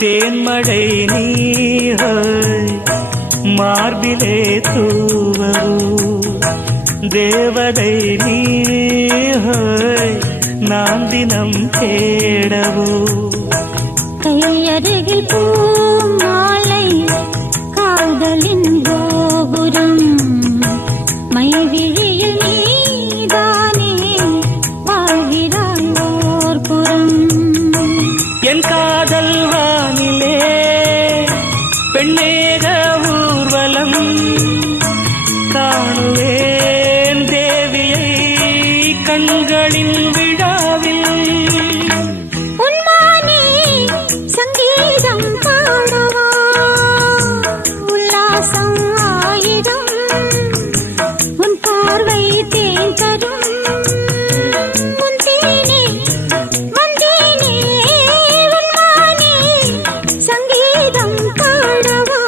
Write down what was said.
தேன்மழை நீர் மார்பிலே தூவரோ தேவதை நீர் நான் தினம் தேடவோ கையருகில் பூ மாலை காதலின் கோபுரம் மைவிழியில் நீதானே வாழ்கிறாய் ஓர் புறம் என் காதல் வானிலே பெண்ணேக ஊர்வலம் காணுவேன் தேவியை கண்களின் விழாவில் உன்மானே சங்கீதம் பாடவா உல்லாசம் ஆயிரம் உன் பார்வை தேன் தரும் உன் தேனே வந்தேனே உன்மானே சங்கீதம் பாடவா